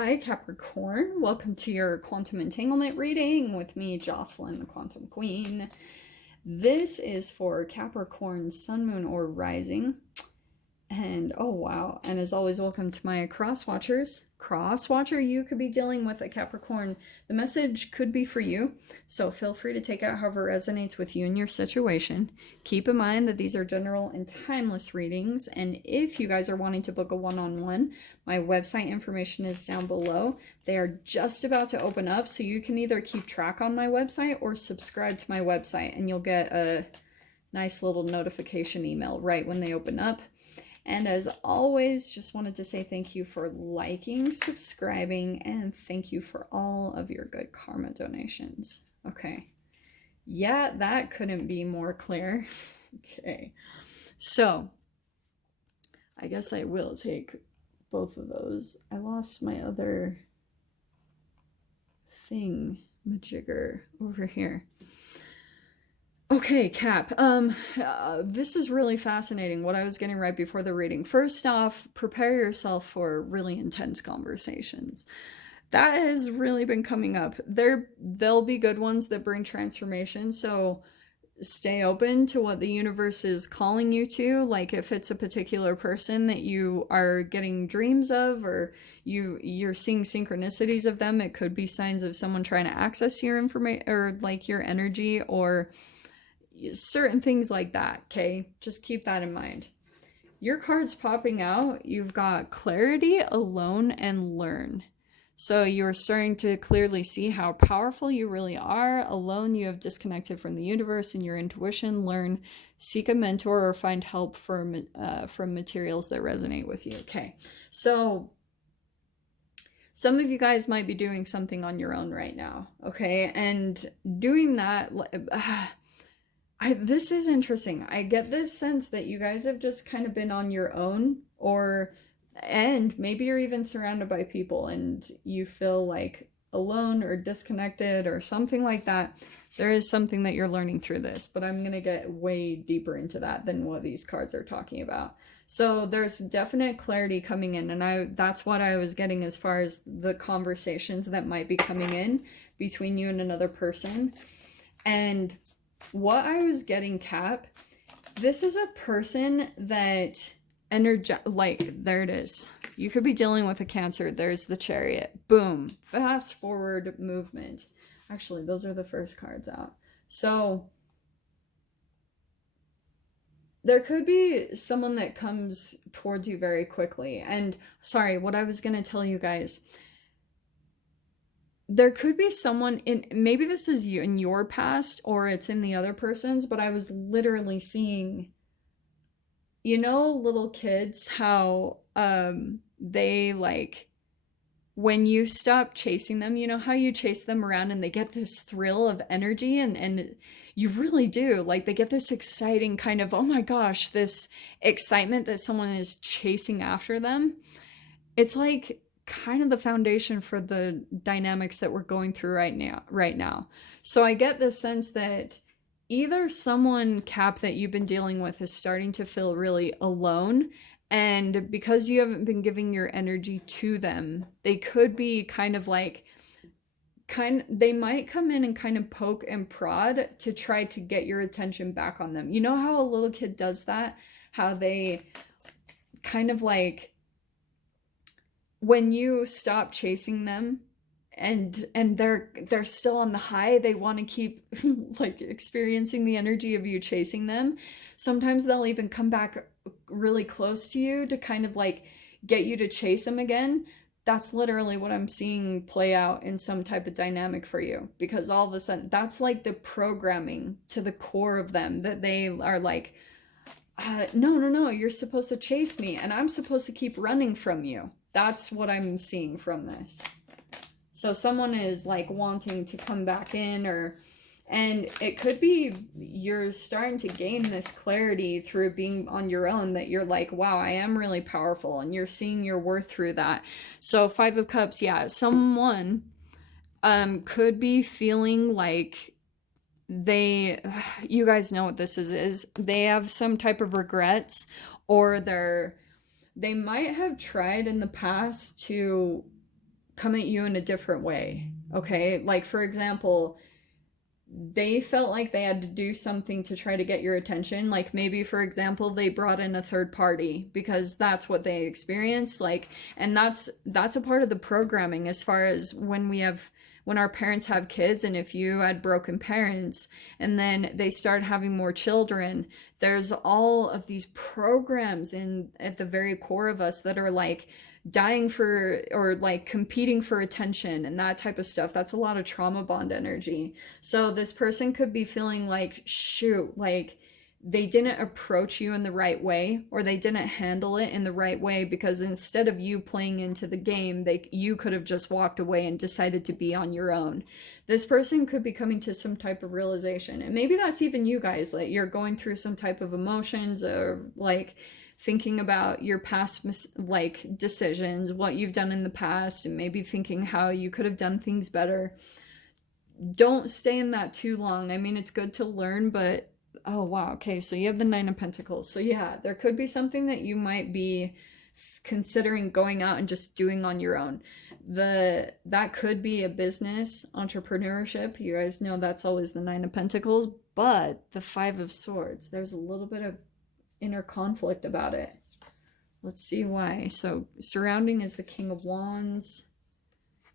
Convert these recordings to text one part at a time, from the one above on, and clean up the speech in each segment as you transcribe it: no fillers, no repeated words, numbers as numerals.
Hi, Capricorn. Welcome to your quantum entanglement reading with me, Jocelyn, the Quantum Queen. This is for Capricorn, Sun, Moon, or Rising. And oh wow, and as always, welcome to my cross watchers. Cross watcher, you could be dealing with a Capricorn. The message could be for you, so feel free to take out however resonates with you and your situation. Keep in mind that these are general and timeless readings, and if you guys are wanting to book a one-on-one, my website information is down below. They are just about to open up, so you can either keep track on my website or subscribe to my website, and you'll get a nice little notification email right when they open up. And as always, just wanted to say thank you for liking, subscribing, and thank you for all of your good karma donations. Okay. Yeah, that couldn't be more clear. Okay. So, I guess I will take both of those. I lost my other thing, majigger, over here. Okay, Cap. This is really fascinating, what I was getting right before the reading. First off, prepare yourself for really intense conversations. That has really been coming up. There'll be good ones that bring transformation, so stay open to what the universe is calling you to. Like if it's a particular person that you are getting dreams of, or you're seeing synchronicities of them, it could be signs of someone trying to access your information or like your energy, or certain things like that. Okay, just keep that in mind. Your cards popping out, you've got clarity, alone, and learn. So you're starting to clearly see how powerful you really are. Alone, you have disconnected from the universe and your intuition. Learn, seek a mentor, or find help from materials that resonate with you. Okay, so some of you guys might be doing something on your own right now. Okay, and doing that, this is interesting. I get this sense that you guys have just kind of been on your own, and maybe you're even surrounded by people and you feel like alone or disconnected or something like that. There is something that you're learning through this, but I'm going to get way deeper into that than what these cards are talking about. So there's definite clarity coming in, and that's what I was getting as far as the conversations that might be coming in between you and another person. And what I was getting, Cap, this is a person that there it is. You could be dealing with a Cancer. There's the Chariot. Boom. Fast forward movement. Actually, those are the first cards out. So there could be someone that comes towards you very quickly. And sorry, what I was going to tell you guys, there could be someone in, maybe this is you in your past or it's in the other person's, but I was literally seeing, little kids, how they like, when you stop chasing them, how you chase them around and they get this thrill of energy, and you really do, like, they get this exciting kind of, oh my gosh, this excitement that someone is chasing after them. It's like kind of the foundation for the dynamics that we're going through right now. So I get the sense that either someone, Cap, that you've been dealing with is starting to feel really alone, and because you haven't been giving your energy to them, they could be kind of like, they might come in and kind of poke and prod to try to get your attention back on them. You know how a little kid does that? How they kind of like, when you stop chasing them and they're still on the high, they want to keep like experiencing the energy of you chasing them. Sometimes they'll even come back really close to you to kind of like get you to chase them again. That's literally what I'm seeing play out in some type of dynamic for you, because all of a sudden that's like the programming to the core of them, that they are like, no, you're supposed to chase me and I'm supposed to keep running from you. That's what I'm seeing from this. So someone is like wanting to come back in, and it could be you're starting to gain this clarity through being on your own, that you're like, wow, I am really powerful, and you're seeing your worth through that. So 5 of Cups, yeah, someone could be feeling like you guys know what this is they have some type of regrets, or they might have tried in the past to come at you in a different way. Okay, like for example, they felt like they had to do something to try to get your attention. Like maybe, for example, they brought in a third party because that's what they experienced. Like, and that's a part of the programming as far as when our parents have kids, and if you had broken parents and then they start having more children, there's all of these programs in at the very core of us that are like dying for, or like competing for attention and that type of stuff. That's a lot of trauma bond energy. So this person could be feeling like, shoot, like they didn't approach you in the right way, or they didn't handle it in the right way, because instead of you playing into the game, you could have just walked away and decided to be on your own. This person could be coming to some type of realization, and maybe that's even you guys, like you're going through some type of emotions, or like thinking about your past like decisions, what you've done in the past, and maybe thinking how you could have done things better. Don't stay in that too long. I mean, it's good to learn, but oh wow, okay, so you have the Nine of Pentacles. So yeah, there could be something that you might be considering going out and just doing on your own. That could be a business, entrepreneurship. You guys know that's always the Nine of Pentacles, but the Five of Swords, there's a little bit of inner conflict about it. Let's see why. So surrounding is the King of Wands.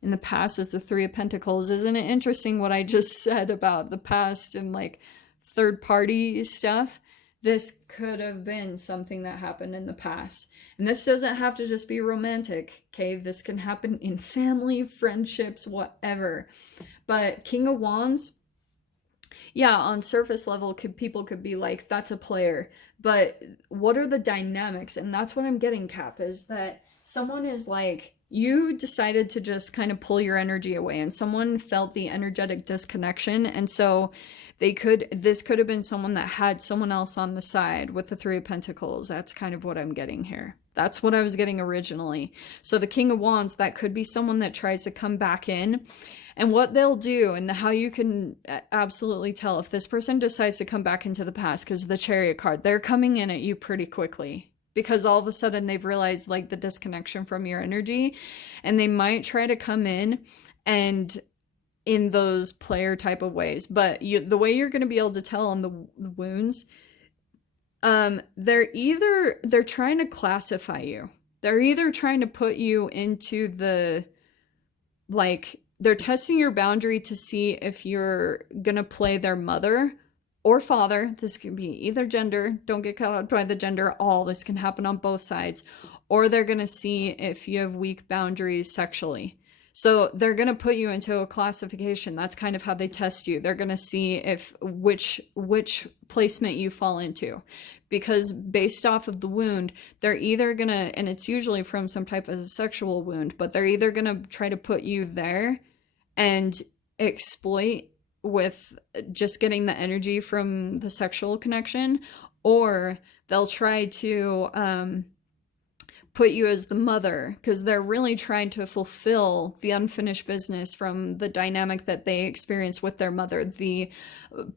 In the past is the Three of Pentacles. Isn't it interesting what I just said about the past and like third party stuff? This could have been something that happened in the past. And this doesn't have to just be romantic, okay? This can happen in family, friendships, whatever. But King of Wands, yeah, on surface level, people could be like, that's a player. But what are the dynamics? And that's what I'm getting, Cap, is that someone is like, you decided to just kind of pull your energy away, and someone felt the energetic disconnection. And so this could have been someone that had someone else on the side with the Three of Pentacles. That's kind of what I'm getting here. That's what I was getting originally. So the King of Wands, that could be someone that tries to come back in. And what they'll do, and how you can absolutely tell if this person decides to come back into the past, because the Chariot card, they're coming in at you pretty quickly, because all of a sudden they've realized like the disconnection from your energy, and they might try to come in and in those player type of ways. But the way you're going to be able to tell on the wounds, they're trying to classify you. They're either trying to put you into the, like, they're testing your boundary to see if you're gonna play their mother or father. This can be either gender. Don't get caught up by the gender at all. This can happen on both sides. Or they're gonna see if you have weak boundaries sexually. So they're going to put you into a classification. That's kind of how they test you. They're going to see if which placement you fall into. Because based off of the wound, they're either going to, and it's usually from some type of sexual wound, but they're either going to try to put you there and exploit with just getting the energy from the sexual connection, or they'll try to put you as the mother, because they're really trying to fulfill the unfinished business from the dynamic that they experience with their mother, the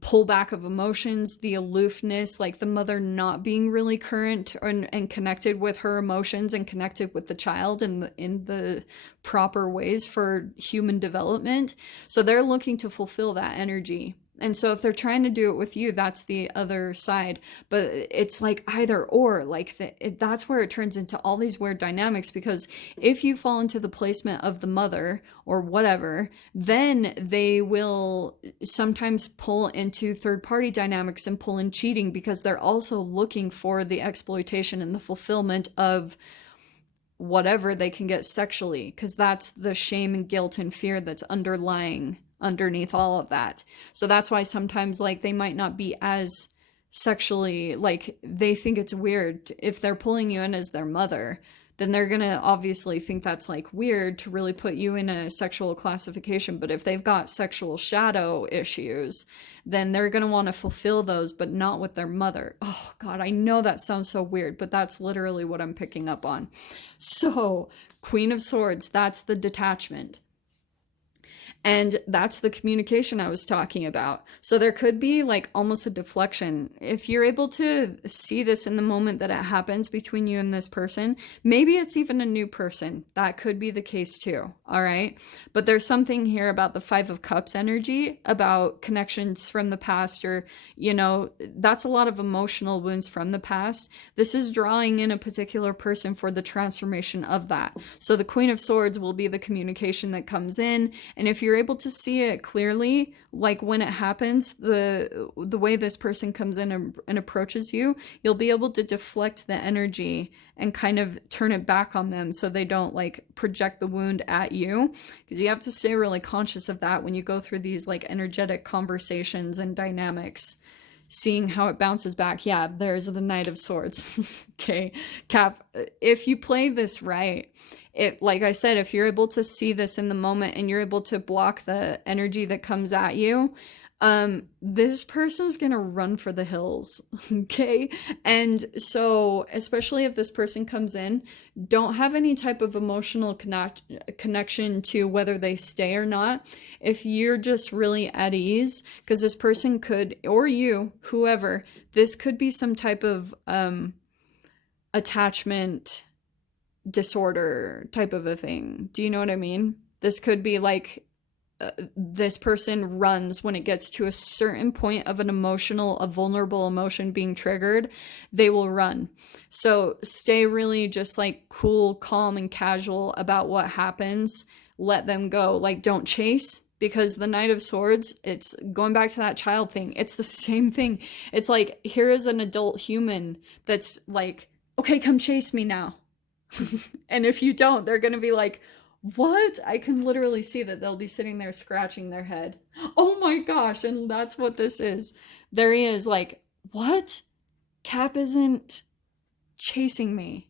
pullback of emotions, the aloofness, like the mother not being really current and connected with her emotions and connected with the child in the proper ways for human development. So they're looking to fulfill that energy. And so if they're trying to do it with you, that's the other side. But it's like either or, like that's where it turns into all these weird dynamics, because if you fall into the placement of the mother or whatever, then they will sometimes pull into third party dynamics and pull in cheating, because they're also looking for the exploitation and the fulfillment of whatever they can get sexually, because that's the shame and guilt and fear that's underneath all of that. So that's why sometimes like they might not be as sexually, like they think it's weird if they're pulling you in as their mother, then they're gonna obviously think that's like weird to really put you in a sexual classification. But if they've got sexual shadow issues, then they're gonna want to fulfill those, but not with their mother. Oh God, I know that sounds so weird, but that's literally what I'm picking up on. So Queen of Swords, that's the detachment. And that's the communication I was talking about. So there could be like almost a deflection. If you're able to see this in the moment that it happens between you and this person, maybe it's even a new person. That could be the case too. All right. But there's something here about the Five of Cups energy, about connections from the past, or, that's a lot of emotional wounds from the past. This is drawing in a particular person for the transformation of that. So the Queen of Swords will be the communication that comes in. And if you're able to see it clearly, like when it happens, the way this person comes in and approaches you, you'll be able to deflect the energy and kind of turn it back on them so they don't like project the wound at you, because you have to stay really conscious of that when you go through these like energetic conversations and dynamics, seeing how it bounces back. Yeah, there's the Knight of Swords. Okay, Cap, if you play this right, it, like I said, if you're able to see this in the moment and you're able to block the energy that comes at you, this person's gonna run for the hills. Okay, and so especially if this person comes in, don't have any type of emotional connection to whether they stay or not. If you're just really at ease, because this person could, or you, whoever, this could be some type of attachment disorder type of a thing. Do you know what I mean? This could be like this person runs when it gets to a certain point of a vulnerable emotion being triggered, they will run. So stay really just like cool, calm, and casual about what happens. Let them go. Like, don't chase, because the Knight of Swords, it's going back to that child thing. It's the same thing. It's like, here is an adult human that's like, okay, come chase me now. And if you don't, they're going to be like, what? I can literally see that they'll be sitting there scratching their head. Oh my gosh, and that's what this is. There he is, like, what? Cap isn't chasing me.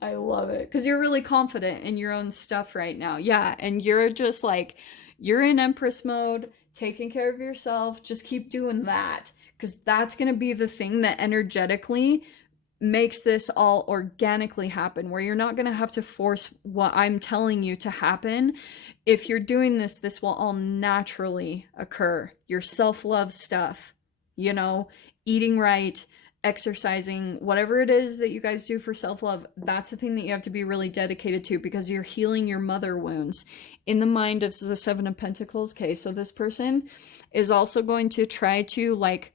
I love it. Because you're really confident in your own stuff right now. Yeah, and you're just like, you're in Empress mode, taking care of yourself. Just keep doing that. Because that's going to be the thing that energetically makes this all organically happen, where you're not going to have to force what I'm telling you to happen. If you're doing this, this will all naturally occur. Your self-love stuff, eating right, exercising, whatever it is that you guys do for self-love, that's the thing that you have to be really dedicated to, because you're healing your mother wounds in the mind of the Seven of Pentacles. Okay, so this person is also going to try to like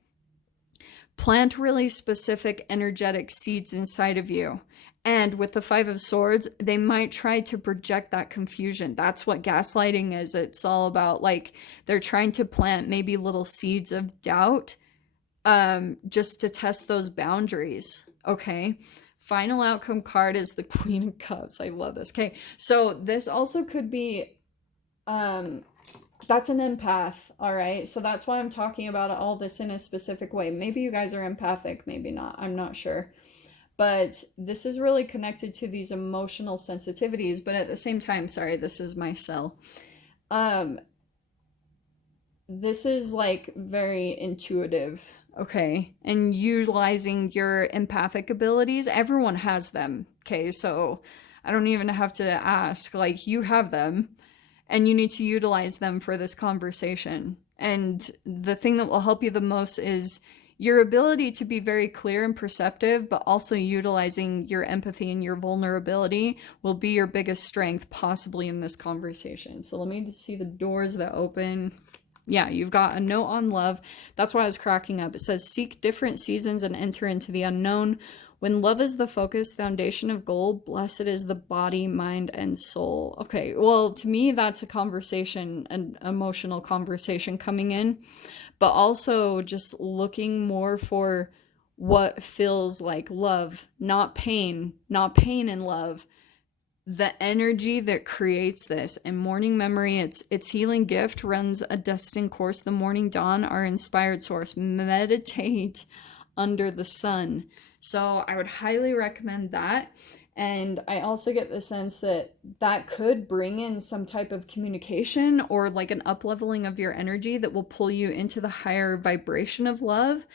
plant really specific energetic seeds inside of you. And with the Five of Swords, they might try to project that confusion. That's what gaslighting is. It's all about like they're trying to plant maybe little seeds of doubt, just to test those boundaries. Okay. Final outcome card is the Queen of Cups. I love this. Okay. So this also could be, that's an empath, all right? So that's why I'm talking about all this in a specific way. Maybe you guys are empathic, maybe not. I'm not sure. But this is really connected to these emotional sensitivities. But at the same time, sorry, this is my cell. This is like very intuitive, okay? And utilizing your empathic abilities. Everyone has them, okay? So I don't even have to ask. Like, you have them. And you need to utilize them for this conversation. And the thing that will help you the most is your ability to be very clear and perceptive, but also utilizing your empathy and your vulnerability will be your biggest strength possibly in this conversation. So let me just see the doors that open. Yeah, you've got a note on love. That's why I was cracking up. It says, seek different seasons and enter into the unknown. When love is the focus, foundation of gold, blessed is the body, mind, and soul. Okay, well, to me, that's a conversation, an emotional conversation coming in, but also just looking more for what feels like love, not pain in love. The energy that creates this. And morning memory, its healing gift runs a destined course. The morning dawn, our inspired source. Meditate under the sun. So I would highly recommend that. And I also get the sense that that could bring in some type of communication or like an up-leveling of your energy that will pull you into the higher vibration of love.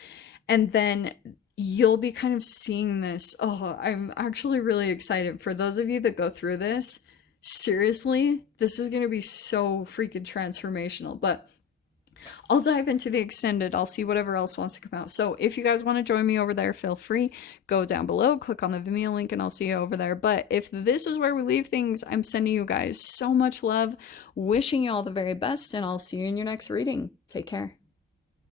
And then you'll be kind of seeing this. Oh, I'm actually really excited for those of you that go through this. seriously, this is going to be so freaking transformational. But I'll dive into the extended. I'll see whatever else wants to come out. So if you guys want to join me over there, feel free. Go down below, click on the Vimeo link, and I'll see you over there. But if this is where we leave things, I'm sending you guys so much love, wishing you all the very best, and I'll see you in your next reading. Take care.